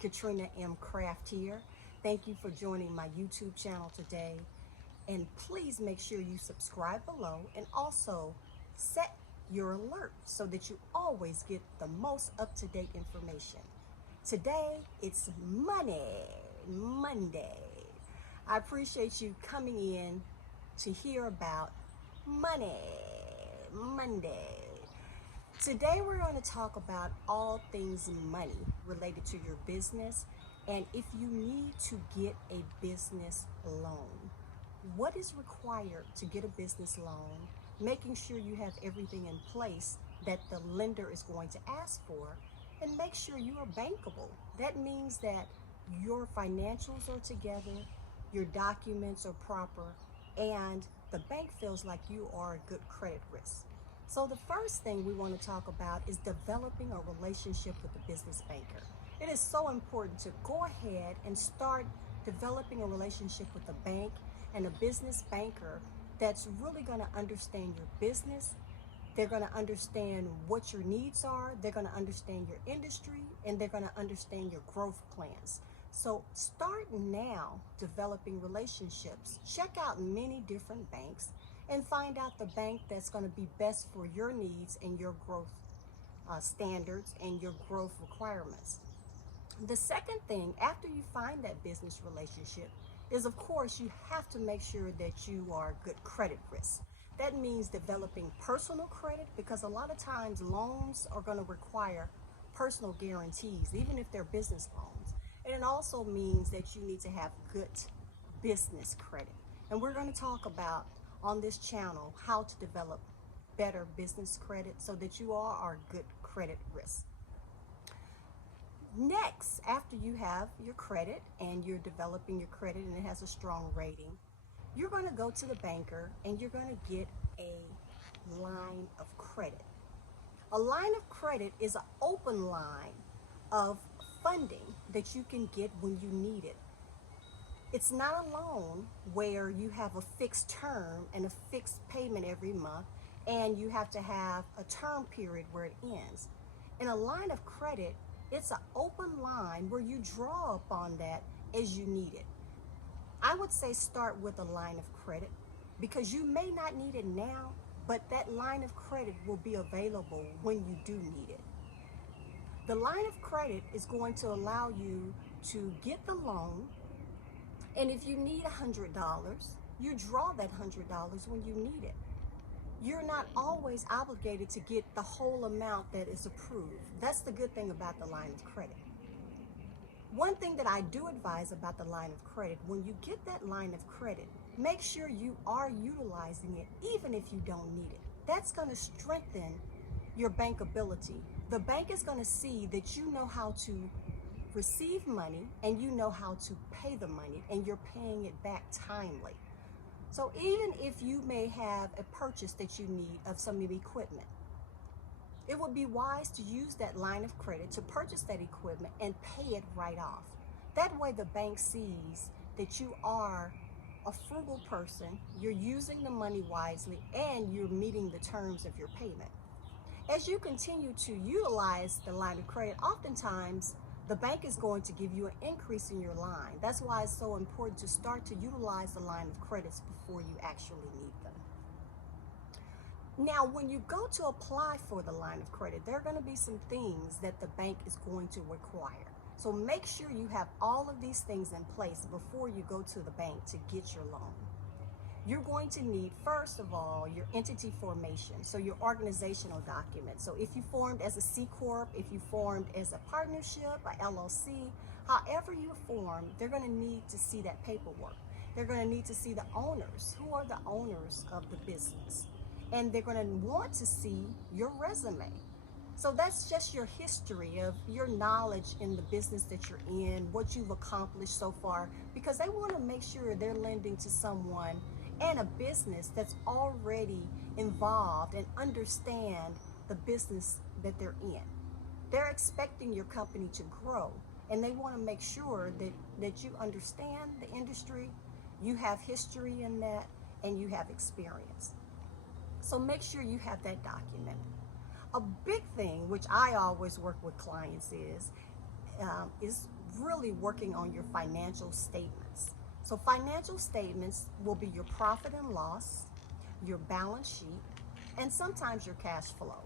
Katrina M. Craft here. Thank you for joining my YouTube channel today. And please make sure you subscribe below and also set your alert so that you always get the most up-to-date information. Today, it's Monday. I appreciate you coming in to hear about Monday. Today we're going to talk about all things money related to your business and if you need to get a business loan. What is required to get a business loan? Making sure you have everything in place that the lender is going to ask for, and make sure you are bankable. That means that your financials are together, your documents are proper, and the bank feels like you are a good credit risk. So the first thing we want to talk about is developing a relationship with the business banker. It is so important to go ahead and start developing a relationship with a bank and a business banker that's really going to understand your business. They're going to understand what your needs are. They're going to understand your industry, and they're going to understand your growth plans. So start now developing relationships. Check out many different banks and find out the bank that's going to be best for your needs and your growth standards and your growth requirements. The second thing, after you find that business relationship, is of course you have to make sure that you are a good credit risk. That means developing personal credit, because a lot of times loans are going to require personal guarantees, even if they're business loans. And it also means that you need to have good business credit. And we're going to talk about on this channel how to develop better business credit so that you are a good credit risk. Next, after you have your credit and you're developing your credit and it has a strong rating, you're going to go to the banker and you're going to get a line of credit. A line of credit is an open line of funding that you can get when you need it. It's not a loan where you have a fixed term and a fixed payment every month and you have to have a term period where it ends. In a line of credit, it's an open line where you draw upon that as you need it. I would say start with a line of credit because you may not need it now, but that line of credit will be available when you do need it. The line of credit is going to allow you to get the loan, and if you need $100, you draw that $100 when you need it. You're not always obligated to get the whole amount that is approved. That's the good thing about the line of credit. One thing that I do advise about the line of credit, when you get that line of credit, make sure you are utilizing it even if you don't need it. That's going to strengthen your bankability. The bank is going to see that you know how to receive money and you know how to pay the money and you're paying it back timely. So even if you may have a purchase that you need of some equipment, it would be wise to use that line of credit to purchase that equipment and pay it right off. That way the bank sees that you are a frugal person, you're using the money wisely, and you're meeting the terms of your payment. As you continue to utilize the line of credit, oftentimes the bank is going to give you an increase in your line. That's why it's so important to start to utilize the line of credits before you actually need them. Now, when you go to apply for the line of credit, there are going to be some things that the bank is going to require. So make sure you have all of these things in place before you go to the bank to get your loan. You're going to need, first of all, your entity formation, so your organizational document. So if you formed as a C Corp, if you formed as a partnership, a LLC, however you form, they're going to need to see that paperwork. They're going to need to see the owners. Who are the owners of the business? And they're going to want to see your resume. So that's just your history of your knowledge in the business that you're in, what you've accomplished so far, because they want to make sure they're lending to someone and a business that's already involved and understand the business that they're in. They're expecting your company to grow, and they want to make sure that you understand the industry, you have history in that, and you have experience. So make sure you have that documented. A big thing, which I always work with clients, is is really working on your financial statements. So financial statements will be your profit and loss, your balance sheet, and sometimes your cash flow.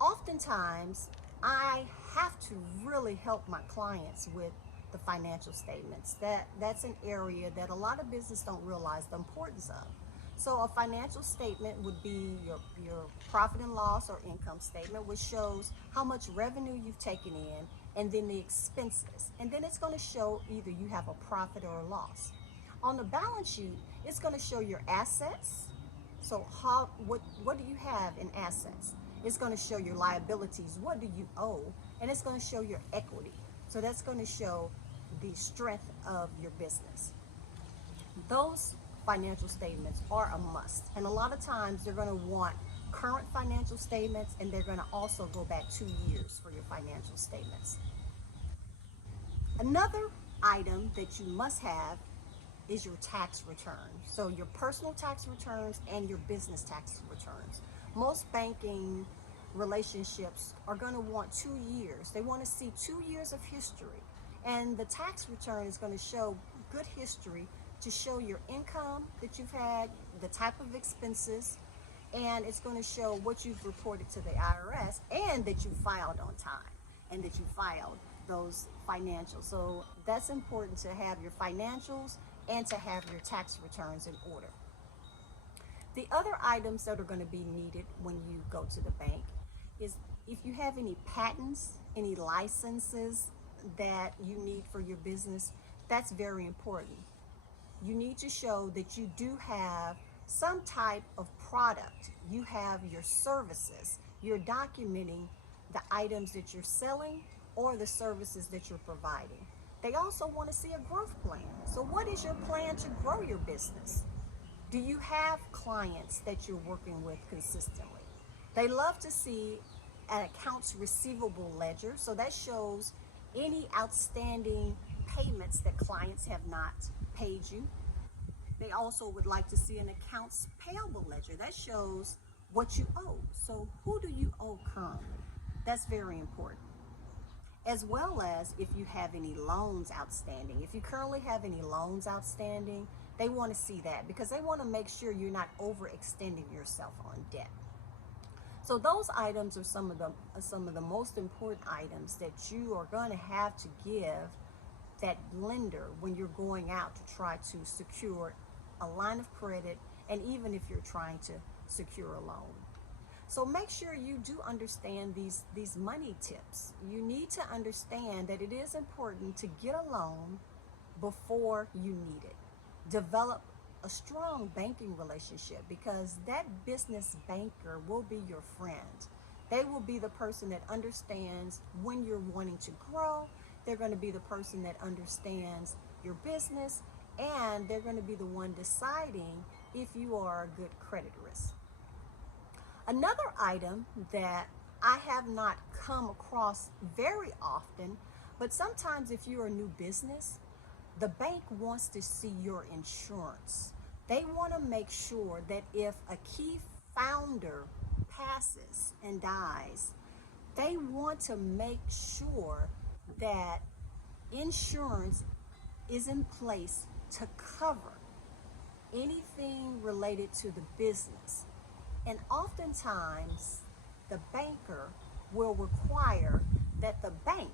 Oftentimes, I have to really help my clients with the financial statements. That's an area that a lot of business don't realize the importance of. So a financial statement would be your profit and loss or income statement, which shows how much revenue you've taken in and then the expenses. And then it's going to show either you have a profit or a loss. On the balance sheet, it's going to show your assets. So what do you have in assets? It's going to show your liabilities. What do you owe? And it's going to show your equity. So that's going to show the strength of your business. Those financial statements are a must. And a lot of times they're going to want current financial statements, and they're going to also go back 2 years for your financial statements. Another item that you must have is your tax return. So your personal tax returns and your business tax returns. Most banking relationships are going to want 2 years. They want to see 2 years of history. And the tax return is going to show good history to show your income that you've had, the type of expenses, and it's going to show what you've reported to the IRS and that you filed on time and that you filed those financials. So that's important to have your financials and to have your tax returns in order. The other items that are going to be needed when you go to the bank is if you have any patents, any licenses that you need for your business, that's very important. You need to show that you do have some type of product. You have your services. You're documenting the items that you're selling or the services that you're providing. They also want to see a growth plan. So what is your plan to grow your business? Do you have clients that you're working with consistently? They love to see an accounts receivable ledger. So that shows any outstanding payments that clients have not paid you. They also would like to see an accounts payable ledger. That shows what you owe. So who do you owe currently? That's very important. As well as if you have any loans outstanding. If you currently have any loans outstanding, they want to see that because they want to make sure you're not overextending yourself on debt. So those items are some of the most important items that you are going to have to give that lender when you're going out to try to secure a line of credit, and even if you're trying to secure a loan. So make sure you do understand these money tips. You need to understand that it is important to get a loan before you need it. Develop a strong banking relationship because that business banker will be your friend. They will be the person that understands when you're wanting to grow. They're going to be the person that understands your business, and they're going to be the one deciding if you are a good credit risk. Another item that I have not come across very often, but sometimes if you're a new business, the bank wants to see your insurance. They want to make sure that if a key founder passes and dies, they want to make sure that insurance is in place to cover anything related to the business. And oftentimes, the banker will require that the bank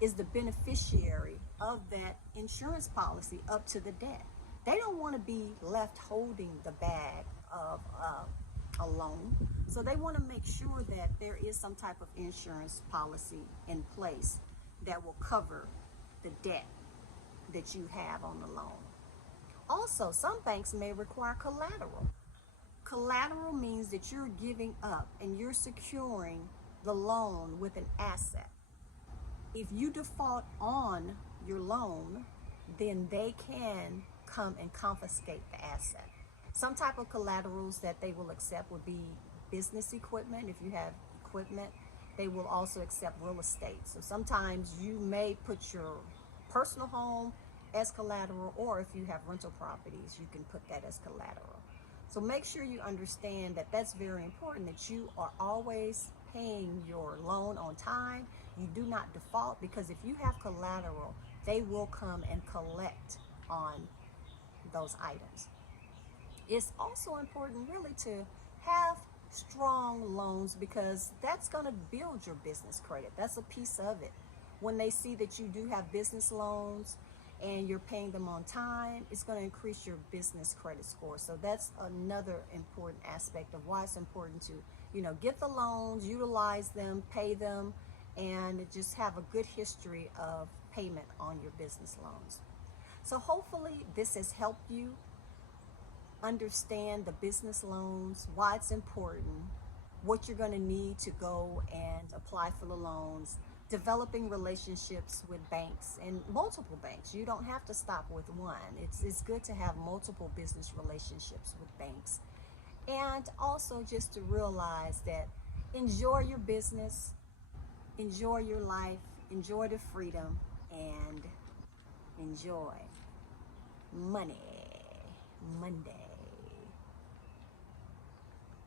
is the beneficiary of that insurance policy up to the debt. They don't want to be left holding the bag of a loan. So they want to make sure that there is some type of insurance policy in place that will cover the debt that you have on the loan. Also, some banks may require collateral. Collateral means that you're giving up and you're securing the loan with an asset. If you default on your loan, then they can come and confiscate the asset. Some type of collaterals that they will accept would be business equipment. If you have equipment, they will also accept real estate. So sometimes you may put your personal home as collateral, or if you have rental properties, you can put that as collateral. So make sure you understand that that's very important, that you are always paying your loan on time, You do not default, because if you have collateral, they will come and collect on those items. It's also important really to have strong loans, because that's going to build your business credit. That's a piece of it. When they see that you do have business loans and you're paying them on time, it's going to increase your business credit score. So that's another important aspect of why it's important to, get the loans, utilize them, pay them, and just have a good history of payment on your business loans. So hopefully this has helped you understand the business loans, why it's important, what you're going to need to go and apply for the loans, developing relationships with banks and multiple banks. You don't have to stop with one. It's good to have multiple business relationships with banks. And also just to realize that enjoy your business, enjoy your life, enjoy the freedom, and enjoy Money Monday.